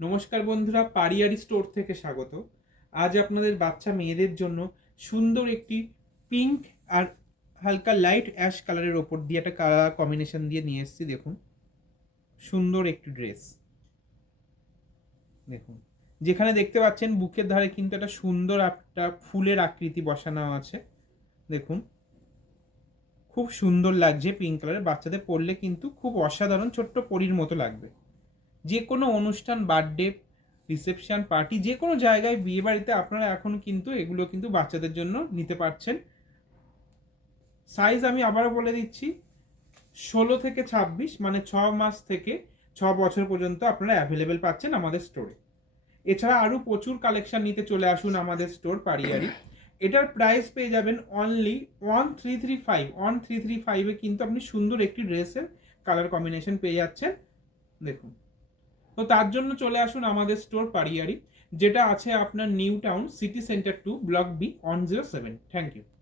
নমস্কার বন্ধুরা, পারিয়ারি স্টোর থেকে স্বাগত। আজ আপনাদের বাচ্চা মেয়েদের জন্য সুন্দর একটি পিঙ্ক আর হালকা লাইট অ্যাশ কালারের ওপর দিয়ে একটা কালার কম্বিনেশন দিয়ে নিয়ে এসেছি। দেখুন, সুন্দর একটি ড্রেস। দেখুন, যেখানে দেখতে পাচ্ছেন বুকের ধারে কিন্তু একটা সুন্দর একটা ফুলের আকৃতি বসানো আছে। দেখুন, খুব সুন্দর লাগছে পিঙ্ক কালারের। বাচ্চাদের পরলে কিন্তু খুব অসাধারণ ছোট্ট পরীর মতো লাগবে। যে কোনো অনুষ্ঠান, বার্থডে, রিসেপশন, পার্টি, যে কোনো জায়গায়, বিয়ে বাড়িতে আপনারা এখন কিন্তু এগুলো কিন্তু বাচ্চাদের জন্য নিতে পারছেন। সাইজ আমি আবারও বলে দিচ্ছি, 16 থেকে 26, মানে 6 মাস থেকে 6 বছর পর্যন্ত আপনারা অ্যাভেলেবেল পাচ্ছেন আমাদের স্টোরে। এছাড়া আরও প্রচুর কালেকশন নিতে চলে আসুন আমাদের স্টোর পারিয়ারি। এটার প্রাইস পেয়ে যাবেন অনলি 1335। কিন্তু আপনি সুন্দর একটি ড্রেসের কালার কম্বিনেশন পেয়ে যাচ্ছেন। দেখুন, তো তার জন্য চলে আসুন আমাদের স্টোর পারিয়ারি, যেটা আছে আপনার new town city centre 2, block B, 107। Thank you.